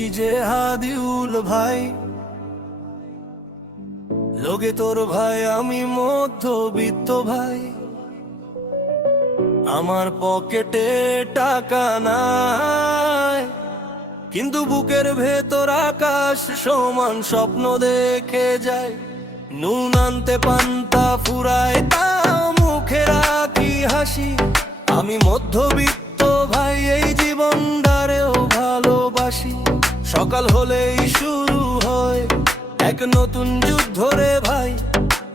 খুশি যে হাদিউল ভাই, লোকে তোর ভাই আমি মধ্যবিত্ত ভাই। আমার পকেটে টাকা নাই, কিন্তু বুকের ভেতর আকাশ সমান স্বপ্ন দেখে যায়। নুন আনতে পান্তা ফুরায় তা মুখে রাখি হাসি। আমি মধ্যবিত্ত ভাই, এই জীবনটারেও ভালোবাসি। সকাল হলেই শুরু হয় এক নতুন যুদ্ধ রে ভাই।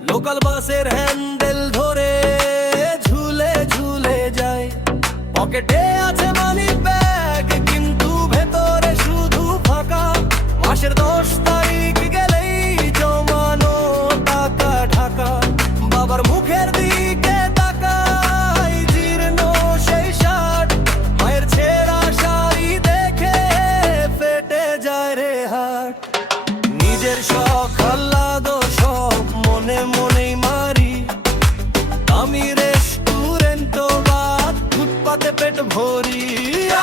লোকাল বাসের হ্যান্ডেল ধরে ঝুলে ঝুলে যায়। পকেটে আছে মানি ব্যাগ, কিন্তু ভেতরে শুধু ফাঁকা। মাসের 10 তারিখ গেলেই জমানো টাকা ঢাকা। বাবার মুখের দিকে তাকাই, জীর্ণ সেই শার্ট। মায়ের ছেঁড়া শাড়ি দেখে ফেটে যায় রে হাট। নিজের শখ আহ্লাদ সব মনে মনেই মারি। আমি রেস্টুরেন্ট বা ফুটপাতে পেট ভরি।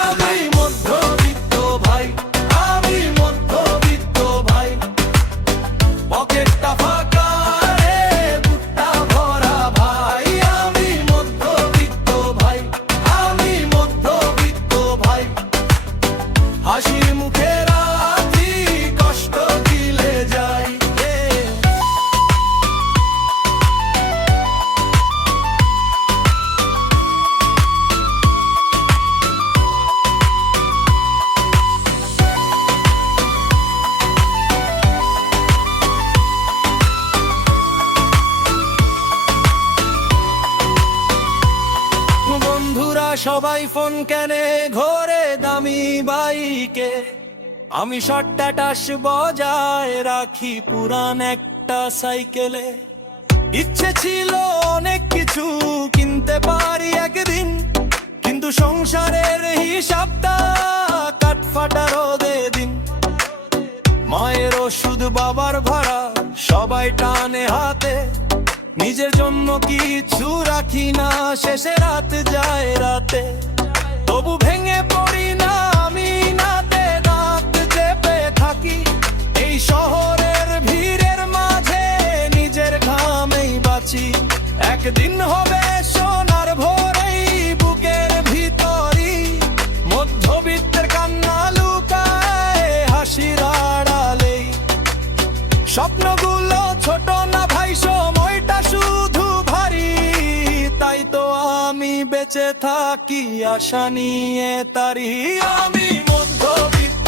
আমি মধ্যবিত্ত ভাই, আমি মধ্যবিত্ত ভাই। পকেটটা ফাঁকা রে, বুকটা ভরা ভাই। আমি মধ্যবিত্ত ভাই, আমি মধ্যবিত্ত ভাই। হাসি মুখে রাতি, কষ্ট দিলে যাই। বন্ধুরা সবাই ফোন কেনে ঘোরে দামি বাইকে। আমি শর্টটাটাস বজায় রাখি পুরান একটা সাইকেলে। ইচ্ছে ছিল অনেক কিছু কিনতে পারি একদিন, কিন্তু সংসারের হিসাবটা কাঠফাটা রোদে দিন। মায়ের ওষুধ বাবার ভাড়া সবাই টানে হাতে। নিজের জন্য কিছু রাখি না, শেষে রাত যায় রাতে। তবু ভেঙে পড়ি না আমি, নাতে দাঁত চেপে থাকি। এই শহরের ভিড়ের মাঝে নিজের ঘামেই বাঁচি। একদিন হবে সোনার ভোরেই বুকের ভিতরই। মধ্যবিত্তের কান্না লুকায় হাসির আড়ালেই। স্বপ্নগুলো ছোট না ভাই, সময়টা শুধু ভারী। তাই তো আমি বেঁচে থাকি আশা নিয়ে তারি। আমি মধ্যবিত্ত